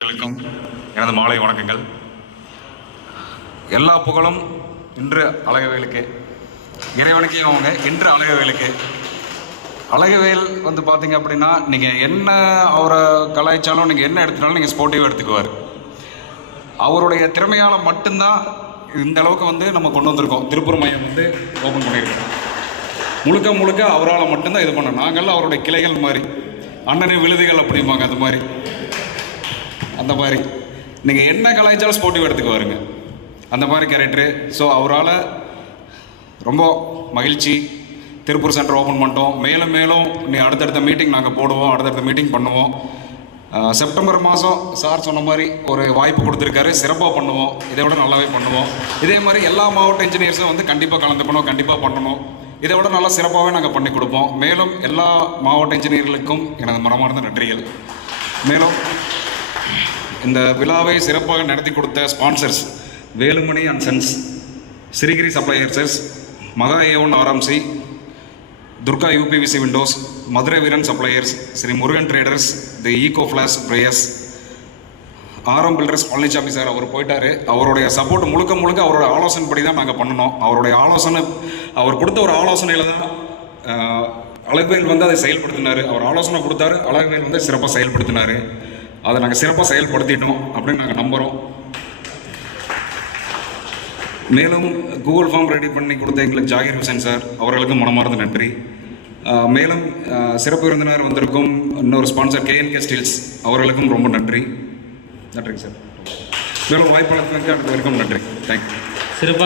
அனைவருக்கும் எனது மாலை வணக்கங்கள். எல்லா புகழும் இன்று அழகவேலுக்கு. இறைவனுக்கையும் அவங்க இன்று அழகவேலுக்கு. அழகவேல் வந்து பார்த்தீங்க அப்படின்னா நீங்கள் என்ன அவரை கலாய்ச்சாலும் நீங்கள் என்ன எடுத்துனாலும் நீங்கள் ஸ்போர்ட்டிவாக எடுத்துக்குவார். அவருடைய திறமையால் மட்டும்தான் இந்த அளவுக்கு வந்து நம்ம கொண்டு வந்திருக்கோம். திருப்பூர் மையம் வந்து ஓப்பன் பண்ணியிருக்கோம். முழுக்க முழுக்க அவரால் மட்டும்தான் இது பண்ணோம். நாங்கள்லாம் அவருடைய கிளைகள் மாதிரி அண்ணனை விழுதுகள் அப்படிம்பாங்க அது மாதிரி. அந்த மாதிரி. நீங்கள் என்ன கலாய்ச்சாலும் ஸ்போர்ட்டிவ் எடுத்துக்குவாருங்க அந்த மாதிரி கேரக்டரு ஸோ அவரால் ரொம்ப மகிழ்ச்சி. திருப்பூர் சென்டர் ஓப்பன் பண்ணிட்டோம். மேலும் மேலும் நீ அடுத்தடுத்த மீட்டிங் நாங்கள் போடுவோம். அடுத்தடுத்த மீட்டிங் பண்ணுவோம். செப்டம்பர் மாதம் சார் சொன்ன மாதிரி ஒரு வாய்ப்பு கொடுத்துருக்காரு. சிறப்பாக பண்ணுவோம். இதை விட நல்லாவே பண்ணுவோம். இதே மாதிரி எல்லா மாவட்ட இன்ஜினியர்ஸும் வந்து கண்டிப்பாக கலந்துக்கணும் கண்டிப்பாக பண்ணணும். இதை விட நல்லா சிறப்பாகவே நாங்கள் பண்ணி கொடுப்போம். மேலும் எல்லா மாவட்ட இன்ஜினியர்களுக்கும் எனது மனமார்ந்த நன்றிகள். மேலும் இந்த விழாவை சிறப்பாக நடத்தி கொடுத்த sponsors Velumani and sons Srigiri suppliers Maha A1 RMC Durga UPVC windows Madurai Veeran suppliers Sri Murugan traders the eco floss பிரேயர்ஸ் ஆரம் பில்டர்ஸ் பழனிசாமி சார் அவர் போயிட்டாரு. அவருடைய சப்போர்ட் முழுக்க முழுக்க அவரோட ஆலோசனைப்படி தான் நாங்கள் பண்ணணும். அவருடைய ஆலோசனை அவர் கொடுத்த ஒரு ஆலோசனையில் தான் அழகுவேல் வந்து அதை செயல்படுத்தினார். அவர் ஆலோசனை கொடுத்தாரு. அழகுவேல் வந்து சிறப்பாக செயல்படுத்தினார். அதை நாங்கள் சிறப்பாக செயல்படுத்திட்டோம் அப்படின்னு நாங்கள் நம்புகிறோம் மேலும் கூகுள் ஃபார்ம் ரெடி பண்ணி கொடுத்த எங்களுக்கு ஜாகிர் ஹுசேன் சார் அவர்களுக்கும் மனமார்ந்த நன்றி. மேலும் சிறப்பு விருந்தினர் வந்திருக்கும் இன்னொரு ஸ்பான்சர் கேஎன்கே ஸ்டீல்ஸ் அவர்களுக்கும் ரொம்ப நன்றி. நன்றிங்க சார். மேலும் வாய்ப்பாளர்களுக்கு அனைவருக்கும் நன்றி. தேங்க்யூ சிறப்பாக